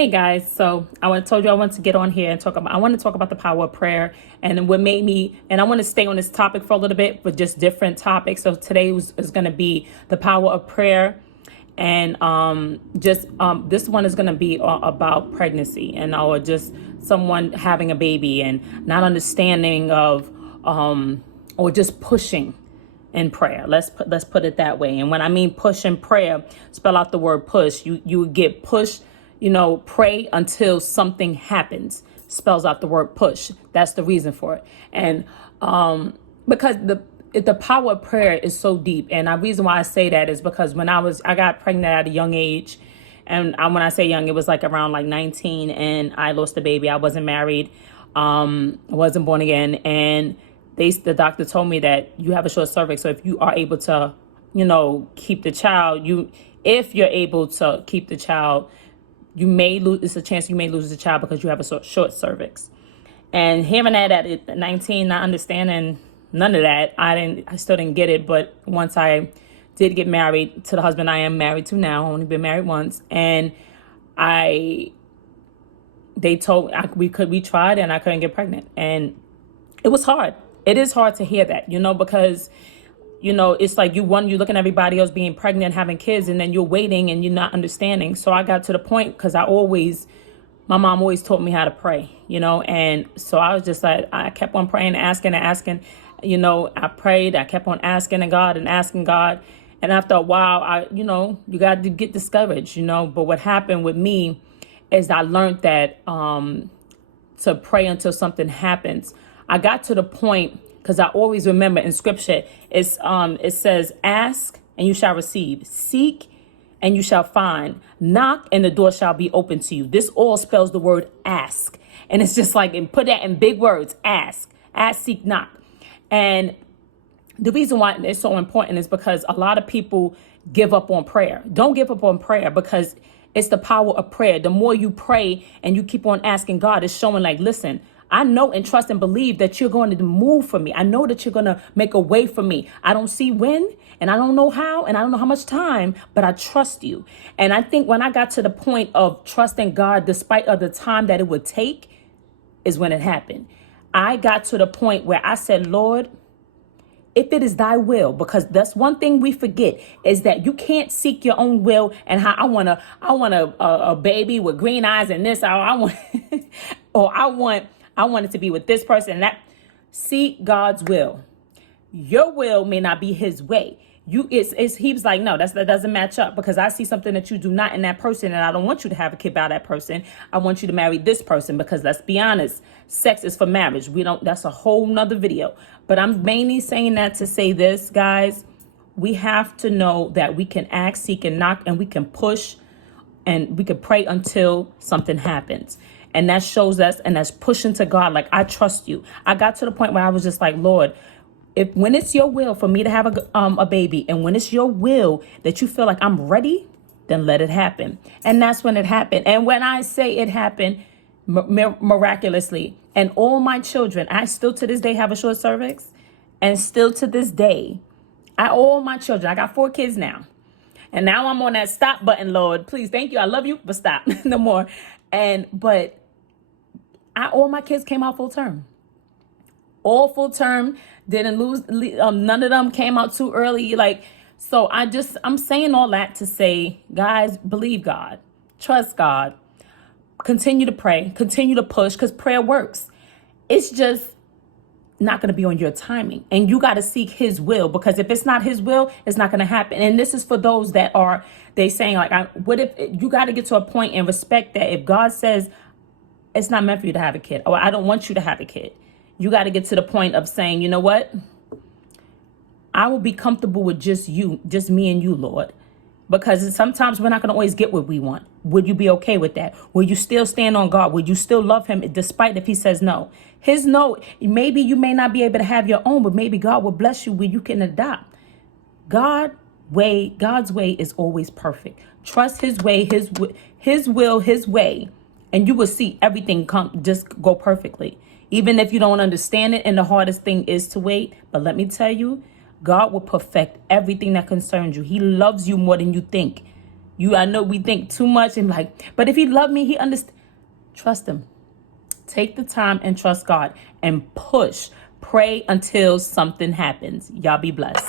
Hey guys, so told you I want to get on here and I want to talk about the power of prayer and what made me, and I want to stay on this topic for a little bit, but just different topics. So today is going to be the power of prayer, and this one is going to be about pregnancy or just someone having a baby and not understanding of or just pushing in prayer. Let's put it that way. And when I mean push in prayer, spell out the word push. You get pushed. Pray until something happens. Spells out the word push. That's the reason for it. And because the power of prayer is so deep. And the reason why I say that is because when I got pregnant at a young age. And when I say young, it was like around like 19, and I lost a baby. I wasn't married, wasn't born again. And the doctor told me that you have a short cervix. So if you are able to, keep the child, if you're able to keep the child, you may lose. It's a chance you may lose the child because you have a short cervix. And hearing that at 19, not understanding none of that, I still didn't get it. But once I did get married to the husband I am married to now, only been married once, and we tried and I couldn't get pregnant, and it was hard. It is hard to hear that, because it's like you look at everybody else being pregnant, having kids, and then you're waiting and you're not understanding. So I got to the point because my mom always taught me how to pray, and so I was just like, I kept on praying, asking and asking, I prayed, I kept on asking God and asking God. And after a while, you got to get discouraged, but what happened with me is I learned that, to pray until something happens. I got to the point, because I always remember in scripture, it says, ask and you shall receive, seek and you shall find, knock and the door shall be open to you. This all spells the word ask. And it's just like, and put that in big words, ask, seek, knock. And the reason why it's so important is because a lot of people give up on prayer. Don't give up on prayer, because it's the power of prayer. The more you pray and you keep on asking God, it's showing like, listen, I know and trust and believe that you're going to move for me. I know that you're going to make a way for me. I don't see when, and I don't know how, and I don't know how much time, but I trust you. And I think when I got to the point of trusting God, despite of the time that it would take, is when it happened. I got to the point where I said, Lord, if it is thy will, because that's one thing we forget, is that you can't seek your own will and how I want a baby with green eyes and this, I want, or I want it to be with this person and that. Seek God's will. Your will may not be his way. He was like, no, that doesn't match up, because I see something that you do not in that person, and I don't want you to have a kid by that person. I want you to marry this person, because let's be honest, sex is for marriage. That's a whole nother video. But I'm mainly saying that to say this, guys, we have to know that we can ask, seek, and knock, and we can push, and we can pray until something happens. And that shows us, and that's pushing to God. Like, I trust you. I got to the point where I was just like, Lord, when it's your will for me to have a baby, and when it's your will that you feel like I'm ready, then let it happen. And that's when it happened. And when I say it happened miraculously, and all my children, I still to this day have a short cervix, and still to this day, all my children, I got 4 kids now. And now I'm on that stop button, Lord. Please, thank you. I love you, but stop no more. But all my kids came out full term. All full term, didn't lose. None of them came out too early. So I'm saying all that to say, guys, believe God, trust God, continue to pray, continue to push, because prayer works. It's just not going to be on your timing, and you got to seek his will, because if it's not his will, it's not going to happen. And this is for those that they saying like, what if you got to get to a point and respect that if God says it's not meant for you to have a kid, or I don't want you to have a kid, you got to get to the point of saying, you know what? I will be comfortable with just me and you, Lord. Because sometimes we're not going to always get what we want. Would you be okay with that? Will you still stand on God? Will you still love him despite if he says no? His no, maybe you may not be able to have your own, but maybe God will bless you where you can adopt. God's way is always perfect. Trust his way, his will, his way, and you will see everything just go perfectly. Even if you don't understand it, and the hardest thing is to wait. But let me tell you, God will perfect everything that concerns you. He loves you more than you think. I know we think too much and like, but if he loved me, he understands. Trust him. Take the time and trust God and push. Pray until something happens. Y'all be blessed.